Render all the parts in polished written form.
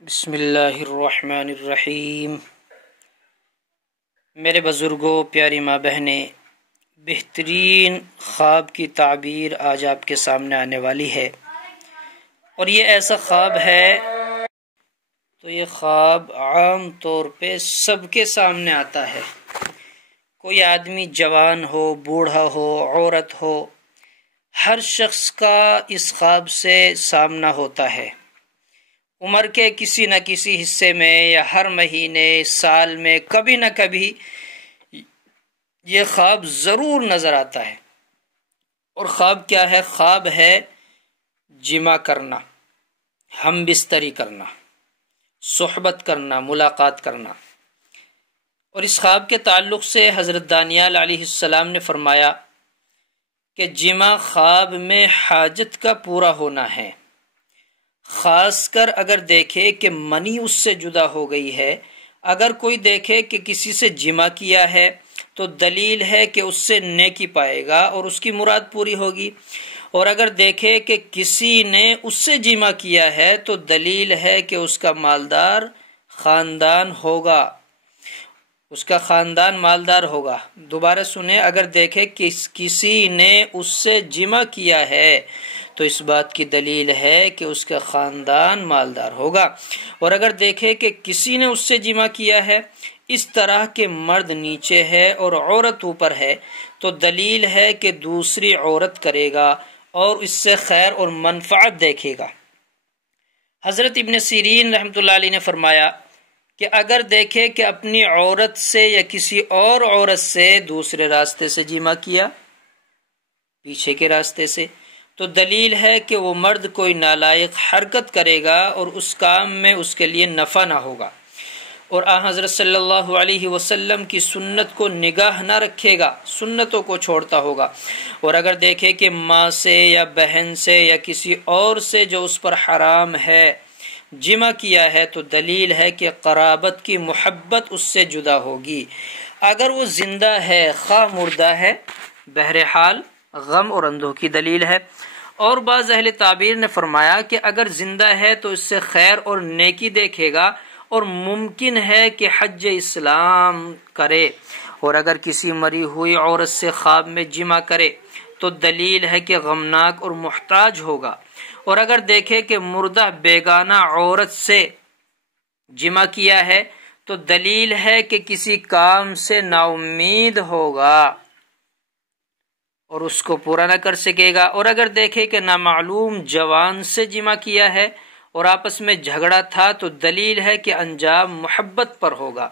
بسم اللہ الرحمن الرحیم۔ میرے بزرگوں، پیاری ماں بہنیں، بہترین خواب کی تعبیر آج آپ کے سامنے آنے والی ہے، اور یہ ایسا خواب ہے تو یہ خواب عام طور پہ سب کے سامنے آتا ہے۔ کوئی آدمی جوان ہو، بوڑھا ہو، عورت ہو، ہر شخص کا اس خواب سے سامنا ہوتا ہے۔ عمر کے کسی نہ کسی حصے میں یا ہر مہینے، سال میں کبھی نہ کبھی یہ خواب ضرور نظر آتا ہے۔ اور خواب کیا ہے؟ خواب ہے جمع کرنا، ہم بستری کرنا، صحبت کرنا، ملاقات کرنا۔ اور اس خواب کے تعلق سے حضرت دانیال علیہ السلام نے فرمایا کہ جمع خواب میں حاجت کا پورا ہونا ہے، خاص کر اگر دیکھے کہ منی اس سے جدا ہو گئی ہے۔ اگر کوئی دیکھے کہ کسی سے جمع کیا ہے تو دلیل ہے کہ اس سے نیکی پائے گا اور اس کی مراد پوری ہوگی، اور اگر دیکھے کہ کسی نے اس سے جمع کیا ہے تو دلیل ہے کہ اس کا مالدار خاندان ہوگا، اس کا خاندان مالدار ہوگا۔ دوبارہ سنیں، اگر دیکھے کہ کسی نے اس سے جمع کیا ہے تو اس بات کی دلیل ہے کہ اس کا خاندان مالدار ہوگا، اور اگر دیکھے کہ کسی نے اس سے جمع کیا ہے، اس طرح کے مرد نیچے ہے اور عورت اوپر ہے، تو دلیل ہے کہ دوسری عورت کرے گا اور اس سے خیر اور منفعت دیکھے گا۔ حضرت ابن سیرین رحمۃ اللہ علیہ نے فرمایا کہ اگر دیکھے کہ اپنی عورت سے یا کسی اور عورت سے دوسرے راستے سے جمع کیا، پیچھے کے راستے سے، تو دلیل ہے کہ وہ مرد کوئی نالائق حرکت کرے گا اور اس کام میں اس کے لیے نفع نہ ہوگا، اور حضرت صلی اللہ علیہ وسلم کی سنت کو نگاہ نہ رکھے گا، سنتوں کو چھوڑتا ہوگا۔ اور اگر دیکھے کہ ماں سے یا بہن سے یا کسی اور سے جو اس پر حرام ہے جمع کیا ہے تو دلیل ہے کہ قرابت کی محبت اس سے جدا ہوگی۔ اگر وہ زندہ ہے خواہ مردہ ہے، بہرحال غم اور اندوہ کی دلیل ہے۔ اور بعض اہل تعبیر نے فرمایا کہ اگر زندہ ہے تو اس سے خیر اور نیکی دیکھے گا اور ممکن ہے کہ حج اسلام کرے، اور اگر کسی مری ہوئی عورت سے خواب میں جمع کرے تو دلیل ہے کہ غمناک اور محتاج ہوگا، اور اگر دیکھے کہ مردہ بیگانہ عورت سے جمع کیا ہے تو دلیل ہے کہ کسی کام سے نا امید ہوگا اور اس کو پورا نہ کر سکے گا، اور اگر دیکھے کہ نامعلوم جوان سے جمع کیا ہے اور آپس میں جھگڑا تھا تو دلیل ہے کہ انجام محبت پر ہوگا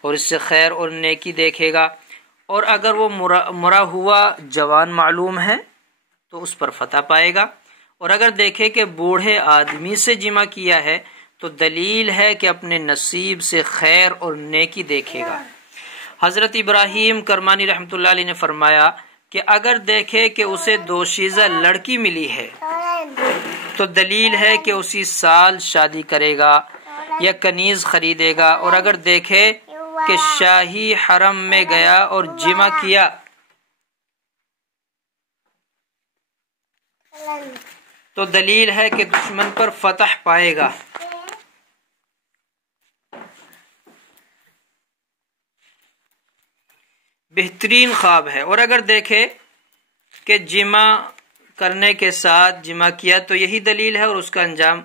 اور اس سے خیر اور نیکی دیکھے گا، اور اگر وہ مرا ہوا جوان معلوم ہے تو اس پر فتح پائے گا، اور اگر دیکھے کہ بوڑھے آدمی سے جمع کیا ہے تو دلیل ہے کہ اپنے نصیب سے خیر اور نیکی دیکھے گا۔ حضرت ابراہیم کرمانی رحمۃ اللہ علیہ نے فرمایا کہ اگر دیکھے کہ اسے دوشیزہ لڑکی ملی ہے تو دلیل ہے کہ اسی سال شادی کرے گا یا کنیز خریدے گا، اور اگر دیکھے کہ شاہی حرم میں گیا اور جمع کیا تو دلیل ہے کہ دشمن پر فتح پائے گا۔ بہترین خواب ہے۔ اور اگر دیکھے کہ جمع کرنے کے ساتھ جمع کیا تو یہی دلیل ہے اور اس کا انجام۔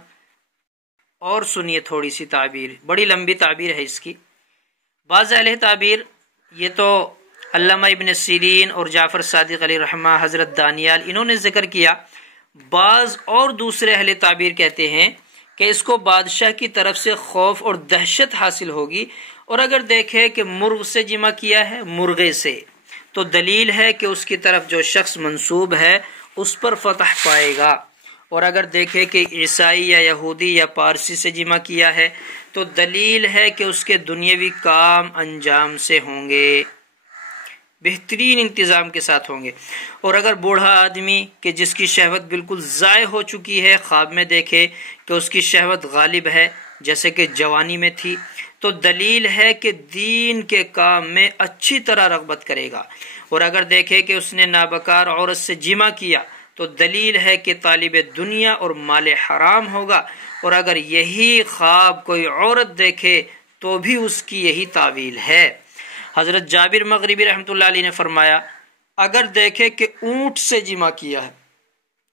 اور سنیے تھوڑی سی تعبیر، بڑی لمبی تعبیر ہے اس کی۔ بعض اہل تعبیر، یہ تو علامہ ابن سیرین اور جعفر صادق علیہ رحمہ، حضرت دانیال، انہوں نے ذکر کیا۔ بعض اور دوسرے اہل تعبیر کہتے ہیں کہ اس کو بادشاہ کی طرف سے خوف اور دہشت حاصل ہوگی، اور اگر دیکھے کہ مرغ سے جمع کیا ہے، مرغے سے، تو دلیل ہے کہ اس کی طرف جو شخص منسوب ہے اس پر فتح پائے گا، اور اگر دیکھے کہ عیسائی یا یہودی یا پارسی سے جمع کیا ہے تو دلیل ہے کہ اس کے دنیاوی کام انجام سے ہوں گے، بہترین انتظام کے ساتھ ہوں گے۔ اور اگر بوڑھا آدمی کہ جس کی شہوت بالکل ضائع ہو چکی ہے خواب میں دیکھے کہ اس کی شہوت غالب ہے جیسے کہ جوانی میں تھی، تو دلیل ہے کہ دین کے کام میں اچھی طرح رغبت کرے گا، اور اگر دیکھے کہ اس نے نابکار عورت سے جمع کیا تو دلیل ہے کہ طالب دنیا اور مال حرام ہوگا، اور اگر یہی خواب کوئی عورت دیکھے تو بھی اس کی یہی تعویل ہے۔ حضرت جابر مغربی رحمۃ اللہ علیہ نے فرمایا اگر دیکھے کہ اونٹ سے جمع کیا ہے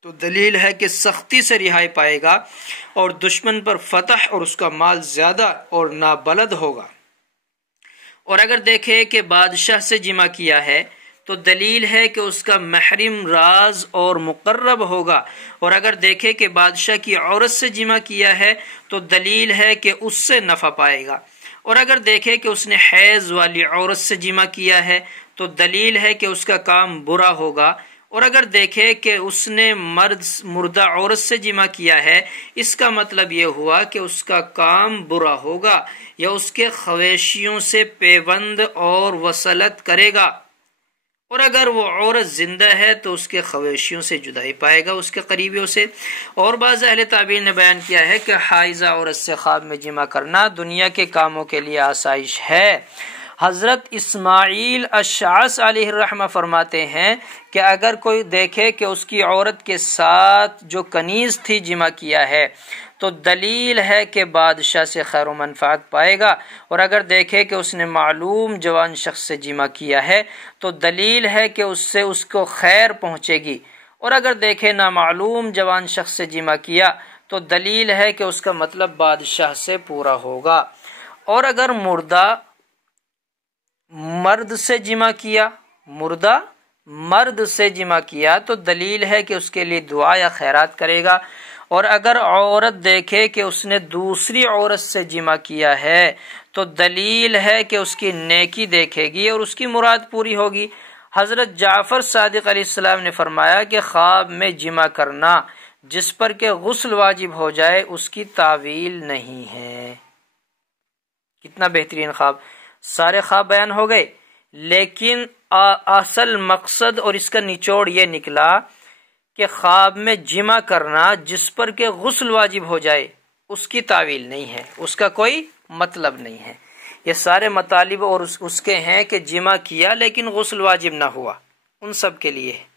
تو دلیل ہے کہ سختی سے رہائی پائے گا اور دشمن پر فتح اور اس کا مال زیادہ اور نابلد ہوگا، اور اگر دیکھے کہ بادشاہ سے جمع کیا ہے تو دلیل ہے کہ اس کا محرم راز اور مقرب ہوگا، اور اگر دیکھے کہ بادشاہ کی عورت سے جمع کیا ہے تو دلیل ہے کہ اس سے نفع پائے گا، اور اگر دیکھے کہ اس نے حیض والی عورت سے جمع کیا ہے تو دلیل ہے کہ اس کا کام برا ہوگا، اور اگر دیکھے کہ اس نے مردہ عورت سے جمع کیا ہے اس کا مطلب یہ ہوا کہ اس کا کام برا ہوگا یا اس کے خویشیوں سے پیوند اور وصلت کرے گا، اور اگر وہ عورت زندہ ہے تو اس کے خویشیوں سے جدائی پائے گا اس کے قریبیوں سے۔ اور بعض اہل تعبیر نے بیان کیا ہے کہ حائضہ عورت سے خواب میں جمع کرنا دنیا کے کاموں کے لیے آسائش ہے۔ حضرت اسماعیل اشعث علیہ الرحمہ فرماتے ہیں کہ اگر کوئی دیکھے کہ اس کی عورت کے ساتھ جو کنیز تھی جمع کیا ہے تو دلیل ہے کہ بادشاہ سے خیر و منفعت پائے گا، اور اگر دیکھے کہ اس نے معلوم جوان شخص سے جمع کیا ہے تو دلیل ہے کہ اس سے اس کو خیر پہنچے گی، اور اگر دیکھے نامعلوم جوان شخص سے جمع کیا تو دلیل ہے کہ اس کا مطلب بادشاہ سے پورا ہوگا، اور اگر مردہ مرد سے جمع کیا تو دلیل ہے کہ اس کے لیے دعا یا خیرات کرے گا، اور اگر عورت دیکھے کہ اس نے دوسری عورت سے جمع کیا ہے تو دلیل ہے کہ اس کی نیکی دیکھے گی اور اس کی مراد پوری ہوگی۔ حضرت جعفر صادق علیہ السلام نے فرمایا کہ خواب میں جمع کرنا جس پر کہ غسل واجب ہو جائے اس کی تعویل نہیں ہے۔ کتنا بہترین خواب! سارے خواب بیان ہو گئے، لیکن اصل مقصد اور اس کا نچوڑ یہ نکلا کہ خواب میں جمع کرنا جس پر کہ غسل واجب ہو جائے اس کی تعویل نہیں ہے، اس کا کوئی مطلب نہیں ہے۔ یہ سارے مطالب اور اس کے ہیں کہ جمع کیا لیکن غسل واجب نہ ہوا، ان سب کے لیے ہے۔